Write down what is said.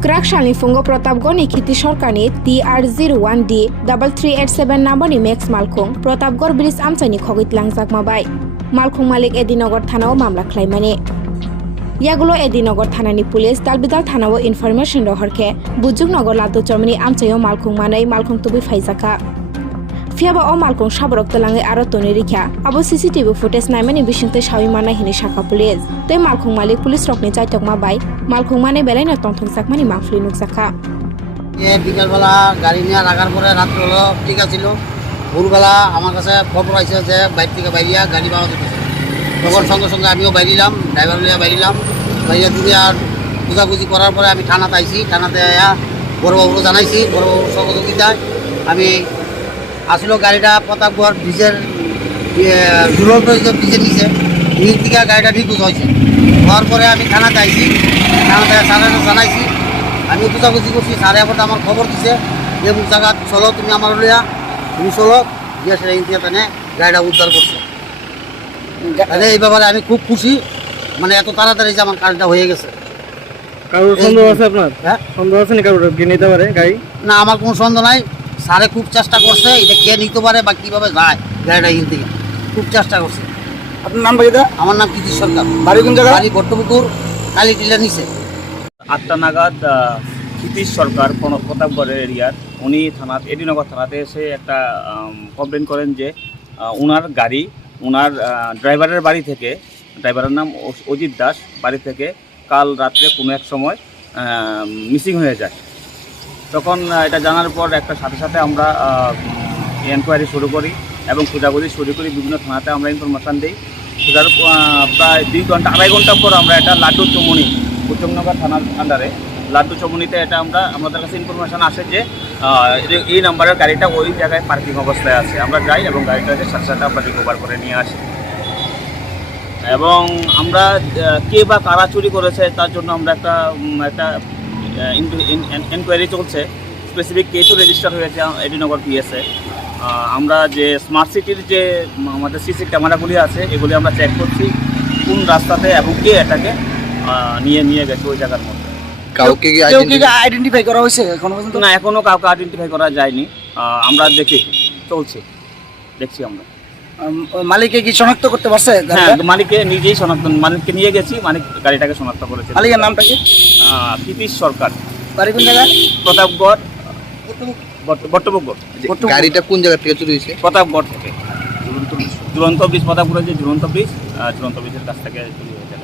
Krakshani Fungo Protapgoni Kiti Shorkani TR01D3387 Nambani Max Malkhung Protapgor Bridge Amchani Khogit Langjak Mabai Malkhung Malik Edinogor Thanao Mamla Khlaimani Yagulo Edinogor Thanani Police Dalbidal Thanao Information Rohorke Bujuknogor Latu Chomni Amchayo Malkhung Manai Malkhung Tubi Faizaka Fiaba o Malkhung Shaborok Talange Aro Toni Rikha Abo CCTV footage naimani Bishinte Shawi Mana Hini Shaka Police Toi Malkhung Malik Police Rokni Chaitok Mabai Malkhung Mane Belaina Tongthong Sakmani Mafli Nuksaka বিকালবেলা গাড়ি নিয়ে রাখার পরে রাত্র হলো ঠিক আছিল ভোরবেলা আমার কাছে খবর আছে যে বাইর থেকে বাইরিয়া গাড়ি পাওয়া যেতেছে তখন সঙ্গে সঙ্গে আমিও বাইরিলাম ড্রাইভার লিয়া বাইরিলাম বাইরে দিদি আর বুঝাবুঝি করার পরে আমি থানাতে আইছি থানাতে বড়বাবুকে জানাইছি বড়বাবুর সহযোগিতায় আমি আসলে গাড়িটা প্রতাপগড় ব্রিজের ঝুলন্ত ব্রিজের নিচে নিচ থেকে গাড়িটা ঠিক হয়েছে হওয়ার পরে আমি থানাতে আইছি থানাতে স্যারের জানাইছি আমি বুঝাবুঝি করছি স্যারে এখন আমার খবর দিছে যে জায়গা চলো তুমি আমার লিয়া তুমি চলো গিয়ে সেটা ইন্ডিয়াতে গাড়িটা উদ্ধার করছে তাহলে এই ব্যাপারে আমি খুব খুশি মানে এত তাড়াতাড়ি যে আমার কাজটা হয়ে গেছে। কারোর সন্দেহ আছে আপনার? হ্যাঁ সন্দেহ আছে না কারোর কে নিতে পারে গাড়ি? না আমার কোনো সন্দেহ নাই স্যারে খুব চেষ্টা করছে এটা কে নিতে পারে বা কীভাবে যায় গাড়িটা ইন্ডিয়া খুব চেষ্টা করছে। আপনার নাম বাকিদা? আমার নাম কৃতি সরকার। বাড়ি কোন জায়গা? বাড়ি বট্টপুকুর কালী টিলার নিচে। 8টা নাগাদ কৃতি সরকার প্রতাপগড়ের এরিয়ার উনি থানাতে এডিনগর থানাতে এসে একটা কমপ্লেন করেন যে ওনার গাড়ি ওনার ড্রাইভারের বাড়ি থেকে ড্রাইভারের নাম অজিত দাস বাড়ি থেকে কাল রাত্রে কোনো এক সময় মিসিং হয়ে যায়। তখন এটা জানার পর একটা সাথে সাথে আমরা এনকোয়ারি শুরু করি এবং খোঁজাখুঁজি শুরু করি বিভিন্ন থানাতে আমরা ইনফরমেশান দিই। খোঁজার প্রায় 2 ঘন্টা 2.5 ঘন্টা পর আমরা এটা লাড্ডু চমুনি উত্তমনগর থানার আন্ডারে লাড্ডু চমুনিতে এটা আমাদের কাছে ইনফরমেশান আসে যে এই নাম্বারের গাড়িটা ওই জায়গায় পার্কিং অবস্থায় আছে। আমরা যাই এবং গাড়িটাকে সাথে সাথে আমরা রিকভার করে নিয়ে আসি এবং আমরা কে বা কারা চুরি করেছে তার জন্য আমরা একটা এনকোয়ারি চলছে। স্পেসিফিক কেসও রেজিস্টার হয়েছে এডিনগর পিএসে। আমরা যে স্মার্ট সিটির যে আমাদের সিসি ক্যামেরাগুলি আছে এগুলি আমরা চেক করছি কোন রাস্তাতে এবং কে এটাকে নিয়ে গেছে ওই জায়গার মধ্যে। কাউকে আইডেন্টিফাই করা হয়েছে এখনো পর্যন্ত? না, এখনও কাউকে আইডেন্টিফাই করা যায়নি। আমরা দেখছি আমরা। মালিককে কি শনাক্ত করতে পারছে? হ্যাঁ, মালিককে নিজেই মালিককে নিয়ে গেছি, মালিক গাড়িটাকে শনাক্ত করেছে। মালিকের নামটা কি? কৃতি সরকার। বাড়ি কোন জায়গায়? প্রতাপগড় বট্টপুকুর। গাড়িটা কোন জায়গা থেকে চুরি হয়েছে? প্রতাপগড় থেকে ঝুলন্ত ব্রিজ প্রতাপগড়ের যে ঝুলন্ত ব্রিজের কাছ থেকে চুরি হয়েছে।